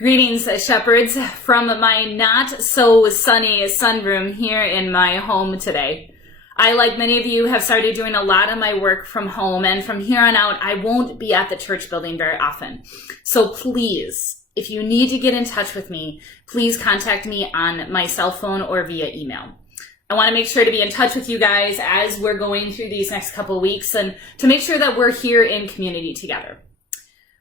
Greetings, shepherds, from my not so sunny sunroom here in my home today. I, like many of you, have started doing a lot of my work from home, and from here on out, I won't be at the church building very often. So please, if you need to get in touch with me, please contact me on my cell phone or via email. I want to make sure to be in touch with you guys as we're going through these next couple of weeks and to make sure that we're here in community together.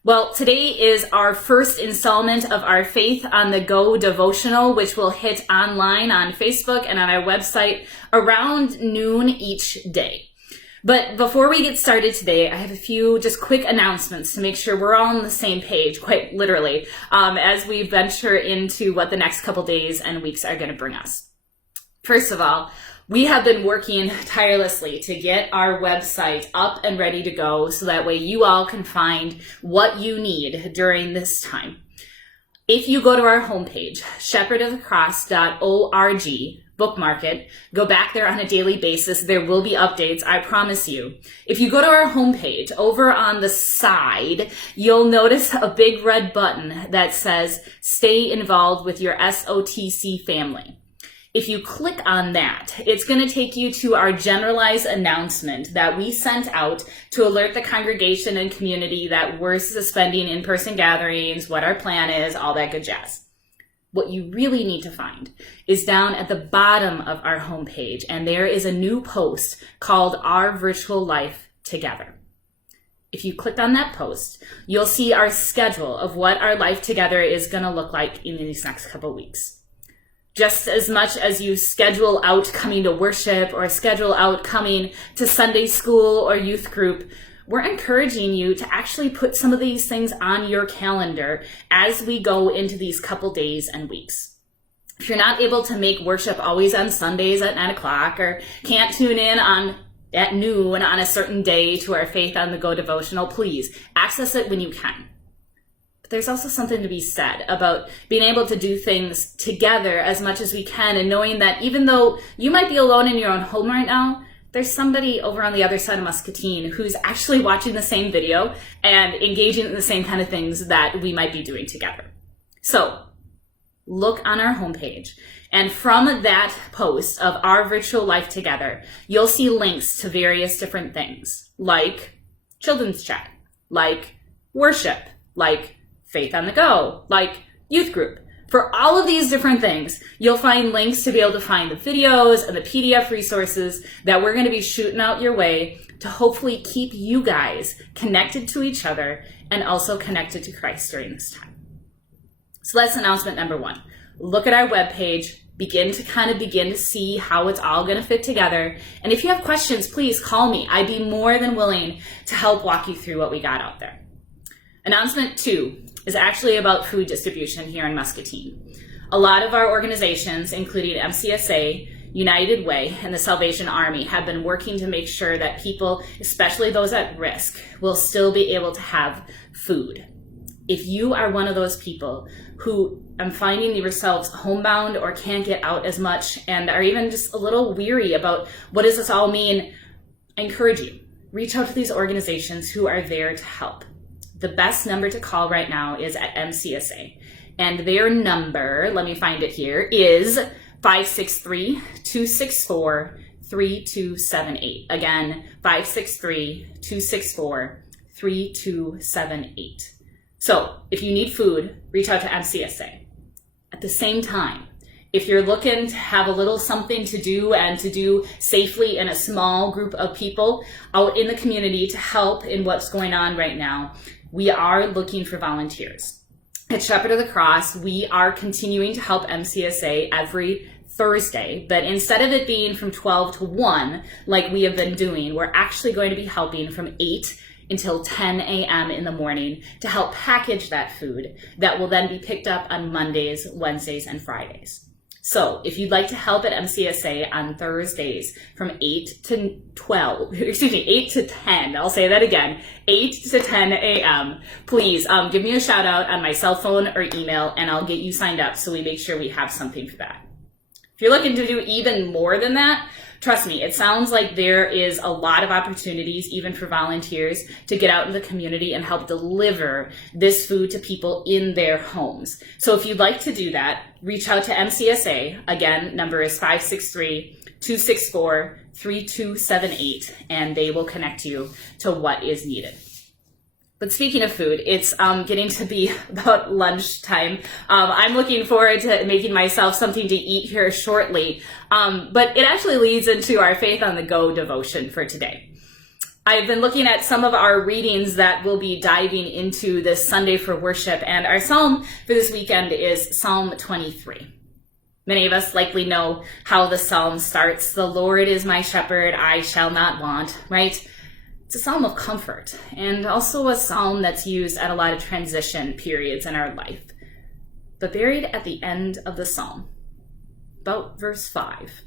Well, today is our first installment of our Faith on the Go devotional, which will hit online on Facebook and on our website around noon each day. But before we get started today, I have a few just quick announcements to make sure we're all on the same page, quite literally, as we venture into what the next couple days and weeks are going to bring us. First of all, we have been working tirelessly to get our website up and ready to go so that way you all can find what you need during this time. If you go to our homepage, shepherdofthecross.org, bookmark it, go back there on a daily basis. There will be updates, I promise you. If you go to our homepage, over on the side, you'll notice a big red button that says, Stay Involved with Your SOTC Family. If you click on that, it's going to take you to our generalized announcement that we sent out to alert the congregation and community that we're suspending in-person gatherings, what our plan is, all that good jazz. What you really need to find is down at the bottom of our homepage, and there is a new post called Our Virtual Life Together. If you click on that post, you'll see our schedule of what our life together is going to look like in these next couple weeks. Just as much as you schedule out coming to worship or schedule out coming to Sunday school or youth group, we're encouraging you to actually put some of these things on your calendar as we go into these couple days and weeks. If you're not able to make worship always on Sundays at 9 o'clock or can't tune in at noon on a certain day to our Faith on the Go devotional, please access it when you can. There's also something to be said about being able to do things together as much as we can and knowing that even though you might be alone in your own home right now, there's somebody over on the other side of Muscatine who's actually watching the same video and engaging in the same kind of things that we might be doing together. So look on our homepage, and from that post of Our Virtual Life Together, you'll see links to various different things like children's chat, like worship, like Faith on the Go, like youth group. For all of these different things, you'll find links to be able to find the videos and the PDF resources that we're going to be shooting out your way to hopefully keep you guys connected to each other and also connected to Christ during this time. So that's announcement number one. Look at our webpage, begin to see how it's all going to fit together. And if you have questions, please call me. I'd be more than willing to help walk you through what we got out there. Announcement two is actually about food distribution here in Muscatine. A lot of our organizations, including MCSA, United Way, and the Salvation Army, have been working to make sure that people, especially those at risk, will still be able to have food. If you are one of those people who are finding yourselves homebound or can't get out as much and are even just a little weary about what does this all mean, I encourage you, reach out to these organizations who are there to help. The best number to call right now is at MCSA, and their number, let me find it here, is 563-264-3278. Again, 563-264-3278. So if you need food, reach out to MCSA. At the same time, if you're looking to have a little something to do and to do safely in a small group of people out in the community to help in what's going on right now, we are looking for volunteers. At Shepherd of the Cross, we are continuing to help MCSA every Thursday, but instead of it being from 12 to 1, like we have been doing, we're actually going to be helping from 8 until 10 a.m. in the morning to help package that food that will then be picked up on Mondays, Wednesdays, and Fridays. So if you'd like to help at MCSA on Thursdays from 8 to 10, I'll say that again, 8 to 10 a.m., please give me a shout out on my cell phone or email and I'll get you signed up so we make sure we have something for that. If you're looking to do even more than that, Trust me, it sounds like there is a lot of opportunities, even for volunteers, to get out in the community and help deliver this food to people in their homes. So if you'd like to do that, reach out to MCSA. Again, number is 563-264-3278, and they will connect you to what is needed. But speaking of food, it's getting to be about lunchtime. I'm looking forward to making myself something to eat here shortly. But it actually leads into our Faith on the Go devotion for today. I've been looking at some of our readings that we'll be diving into this Sunday for worship, and our psalm for this weekend is Psalm 23. Many of us likely know how the psalm starts. The Lord is my shepherd, I shall not want, right? It's a psalm of comfort, and also a psalm that's used at a lot of transition periods in our life. But buried at the end of the psalm, about verse 5,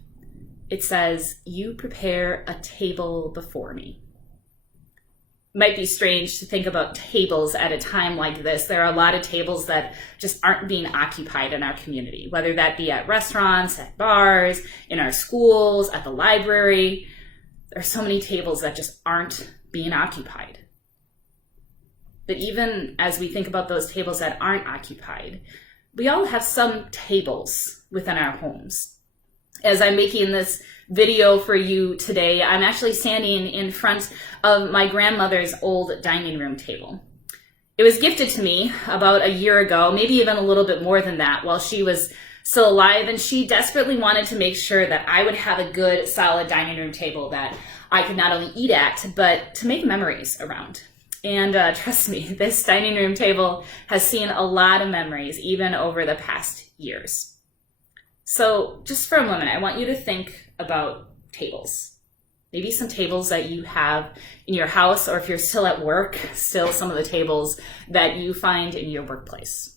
it says, "You prepare a table before me." It might be strange to think about tables at a time like this. There are a lot of tables that just aren't being occupied in our community, whether that be at restaurants, at bars, in our schools, at the library. There are so many tables that just aren't being occupied. But even as we think about those tables that aren't occupied, we all have some tables within our homes. As I'm making this video for you today, I'm actually standing in front of my grandmother's old dining room table. It was gifted to me about a year ago, maybe even a little bit more than that, while she was still alive, and she desperately wanted to make sure that I would have a good, solid dining room table that I could not only eat at, but to make memories around. And trust me, this dining room table has seen a lot of memories, even over the past years. So just for a moment, I want you to think about tables. Maybe some tables that you have in your house, or if you're still at work, still some of the tables that you find in your workplace.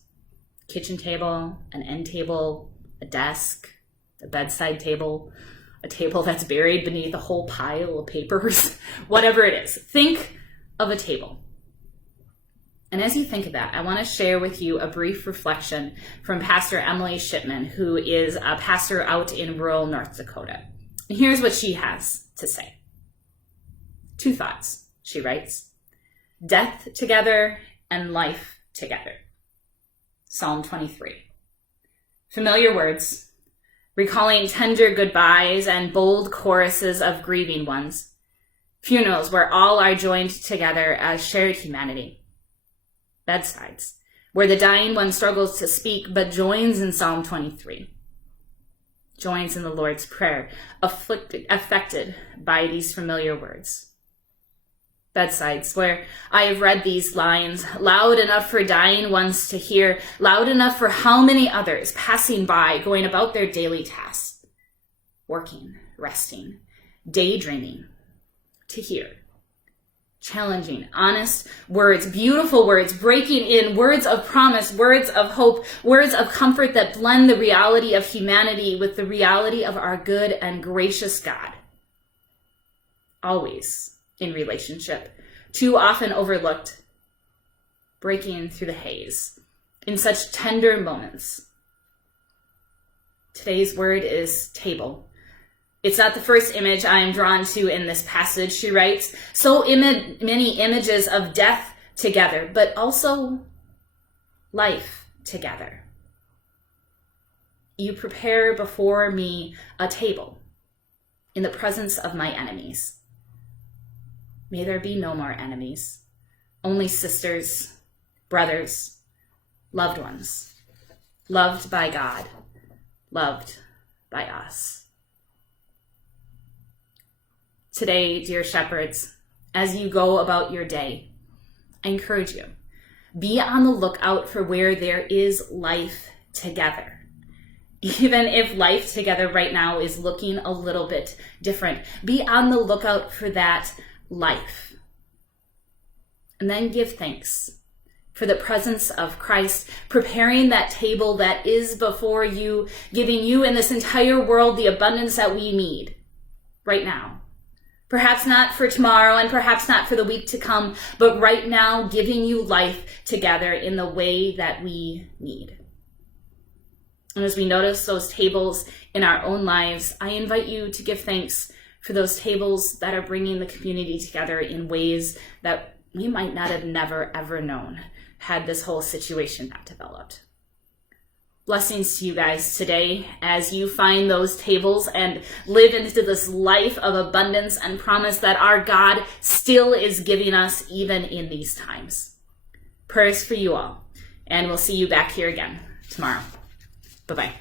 Kitchen table, an end table, a desk, a bedside table, a table that's buried beneath a whole pile of papers, whatever it is. Think of a table. And as you think of that, I want to share with you a brief reflection from Pastor Emily Shipman, who is a pastor out in rural North Dakota. And here's what she has to say. 2 thoughts, she writes. Death together and life together. Psalm 23. Familiar words, recalling tender goodbyes and bold choruses of grieving ones. Funerals where all are joined together as shared humanity. Bedsides, where the dying one struggles to speak but joins in Psalm 23. Joins in the Lord's Prayer, affected by these familiar words. Bedsides, where I have read these lines, loud enough for dying ones to hear, loud enough for how many others passing by, going about their daily tasks, working, resting, daydreaming, to hear. Challenging, honest words, beautiful words, breaking in, words of promise, words of hope, words of comfort that blend the reality of humanity with the reality of our good and gracious God. Always in relationship, too often overlooked, breaking through the haze in such tender moments. Today's word is table. It's not the first image I am drawn to in this passage, she writes. So many images of death together, but also life together. You prepare before me a table in the presence of my enemies. May there be no more enemies, only sisters, brothers, loved ones, loved by God, loved by us. Today, dear shepherds, as you go about your day, I encourage you, be on the lookout for where there is life together. Even if life together right now is looking a little bit different, be on the lookout for that life. And then give thanks for the presence of Christ, preparing that table that is before you, giving you and this entire world the abundance that we need right now. Perhaps not for tomorrow and perhaps not for the week to come, but right now giving you life together in the way that we need. And as we notice those tables in our own lives, I invite you to give thanks for those tables that are bringing the community together in ways that we might not have never, ever known had this whole situation not developed. Blessings to you guys today as you find those tables and live into this life of abundance and promise that our God still is giving us even in these times. Prayers for you all, and we'll see you back here again tomorrow. Bye-bye.